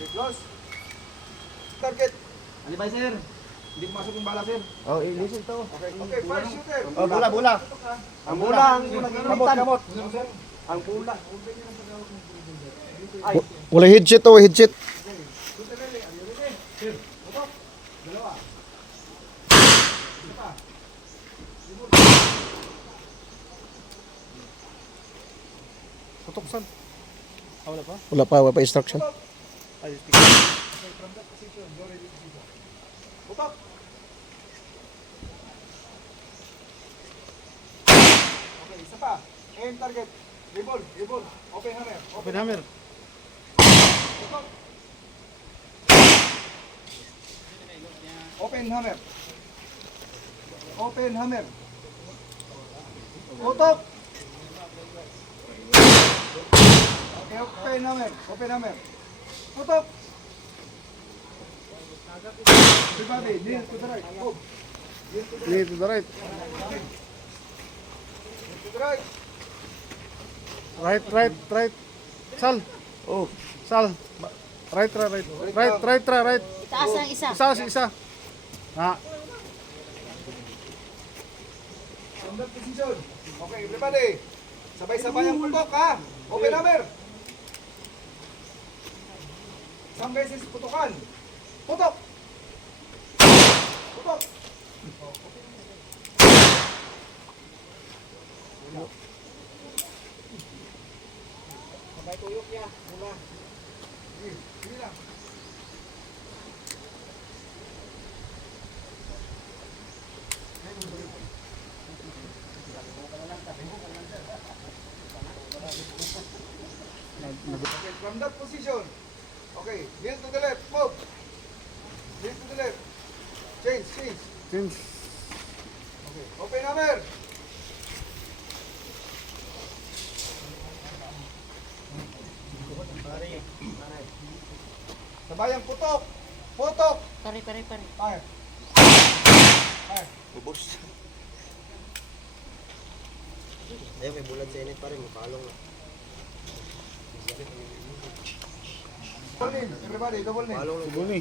Okay, close. Target. Alibay, sir. Hindi pumasok yung bala, sir. Oh, listen to. Okay, okay, fire shooter. Oh, bula. Ang bula, ang kamot. Ang bula. Wala headset to, headset. Dalawa. Tutuksan. Wala pa instruction. Putok. Okay, isa pa. Aim target. Reball. Open hammer. Open hammer. Putok. Open hammer. Open hammer. Putok. Okay, open hammer. Putok. Everybody, kneel to the right. Move. Knee to the right. Kneel to the right. Right. Sal. Oh. Sal. Right. Itaas ang isa. Isa. Ha. Standard position. Okay, everybody. Sabay-sabay ang putok, ha? Open hammer. Isang beses putokan. Putok. Sabay tuyok niya. Mula. Sige lang. Okay, from that position. Okay, kneel to the left, move. Kneel to the left. Change. Okay, open hammer. Sabayang putok. Pare. Fire. Ubos. Ayun, may bulat sa init pa rin. Mapalong na. Double kneel, everybody, double kneel. Palong na. Buni.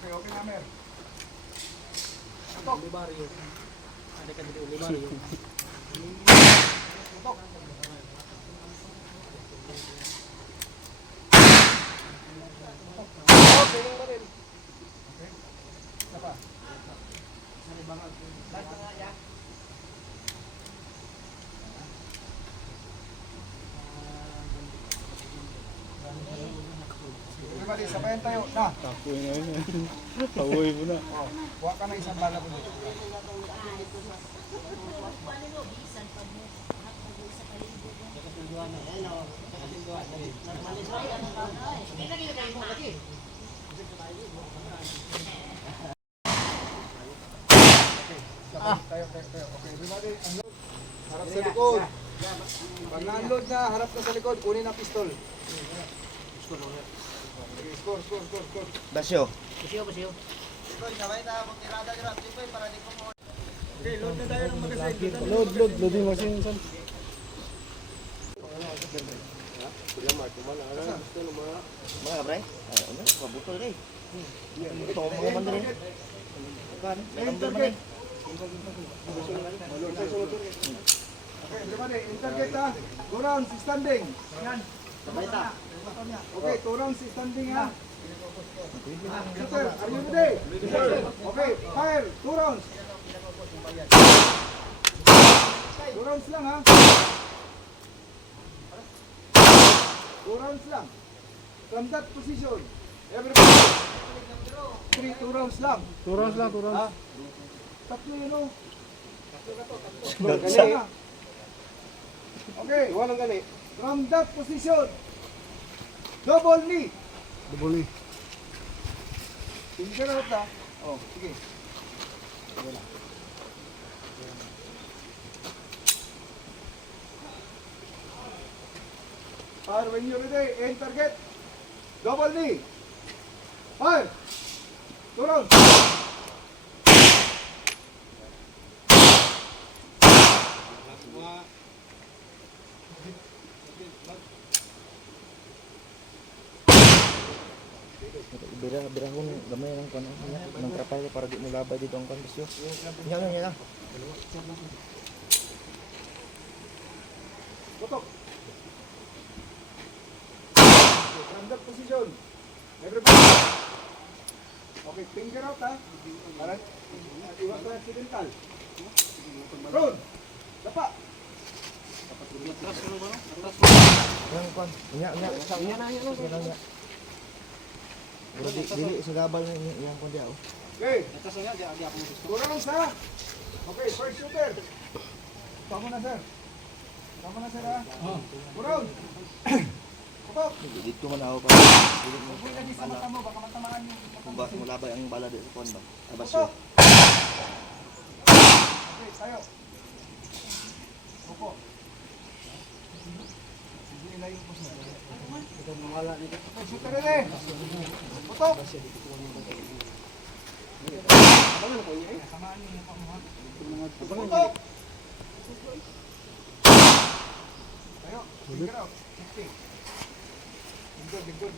Okay, open hammer. Putok. Putok. Okay, lang rin. Okay. Isa pa. Everybody, sabayan tayo. Na. Takoy na yun. Tawoy mo na. Oh, huwag ka ng isang bala po dito. Tayo. Okay, everybody, unload. Harap sa likod. Pag na-unload na, harap ka sa likod, kunin ang pistol. Okay, score. Basyo. Okay, load na tayo ng magazine. Loading machine. Sal. Mga pre? Ano? Mabutol rin. Ito ang mga mandrin. May number man eh. Okay, everybody, interget ha. 2 rounds, standing. Yan. Okay, 2 rounds, standing ha. Shooter, are you ready? Okay, fire, 2 rounds. 2 rounds lang ha. 2 rounds lang. From that position, everybody. 2 rounds lang. 2 rounds lang. Ha? Tatlo yun o. Gagsa. Okay, walang gali. From that position, double knee. Buni. Hindi ka na na. Oh, sige. Fire when you're ready. Aim target. Double knee. Fire. 2 rounds. Birang ko gamay ng kanon niya. Ng trapal para di mo labay dito ang kondisyon. Yan lang. Putok. Stand up position. Everybody. Okay, finger out ha. Para iwas sa accidental. Roll. Dapa. Yang kon. Nya. Pero dili sa gabal yang kon dia. Okay. Kurang sa. Okay, first shooter. Tama na sir. Tama na sir ha. Kurang. Putok. Dito man ako pa. Dili mo. Huwag lagi sa mata mo, baka matamaan yung Kung ba mo labay ang bala dito sa kon ba. Abas Putok. Okay, tayo. Opo. Sige, ilayin ko sa okay, shooter rin eh. Putok. Putok. Tayo, finger out. 50. Lingkod.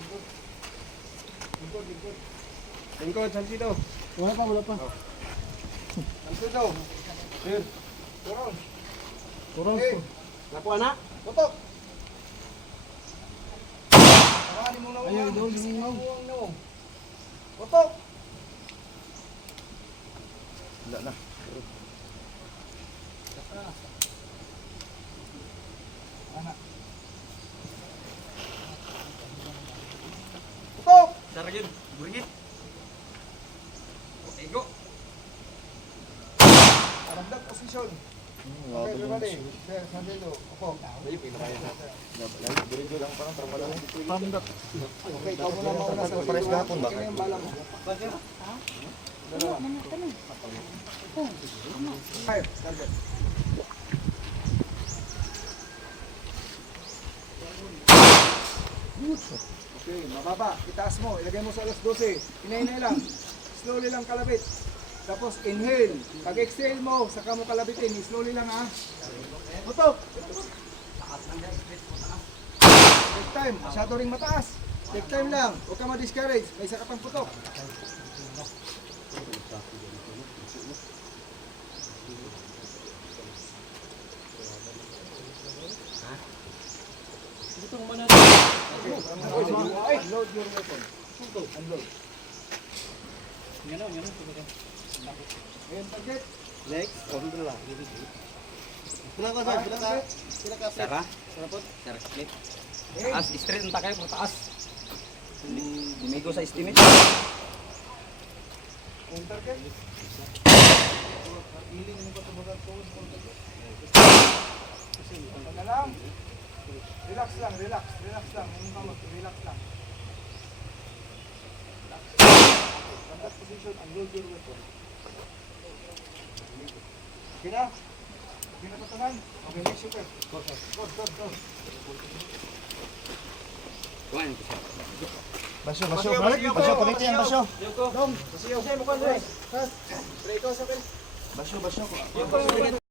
Lingkod, Salcido. Wala pa. Salcido. Sir. Turon. Kurang. Okay. Napo anak. Putok. Tawanin mo na Ayaw, uwang. doon, Bising mo uwang. uwang na uwang. Putok. Wala na. Anak. Putok. Saragin, buringit. Ego. Aragdag position. Okay, Labay. everybody. Sir, Salcido. Opo. Diri lang parang trapal lang. Pandak. Okay, ikaw muna mauna sa Pares gahapon ba? Kaya yung bala mo. Dalawa. Five, target. Okay, mababa. Itaas mo. Ilagay mo sa alas 12. Hinay-hinay lang. Slowly lang kalabit. Tapos inhale. Pag exhale mo, saka mo kalabitin. Slowly lang ha. Putok! Take time. Masyado ring mataas. Take time lang. Huwag ka ma-discourage. May isa ka pang putok. Ay, load your weapon. Unload. Ayan, target. Next, alhamdulillah. Sila ka Sara? Sara po? Sara split. Eh, Taas, straight ang takay, pataas. Dumigo sa estimate. ayan, target. Tanda lang. Relax lang. Relax lang. Yung kamot, relax lang. Tanda position, unload your weapon. Okay na? Okay na patanan? Okay, next shooter. Go. Basyo, pagiti yan, basyo. Dong, kasi yung mo kan, Basyo. Basyo.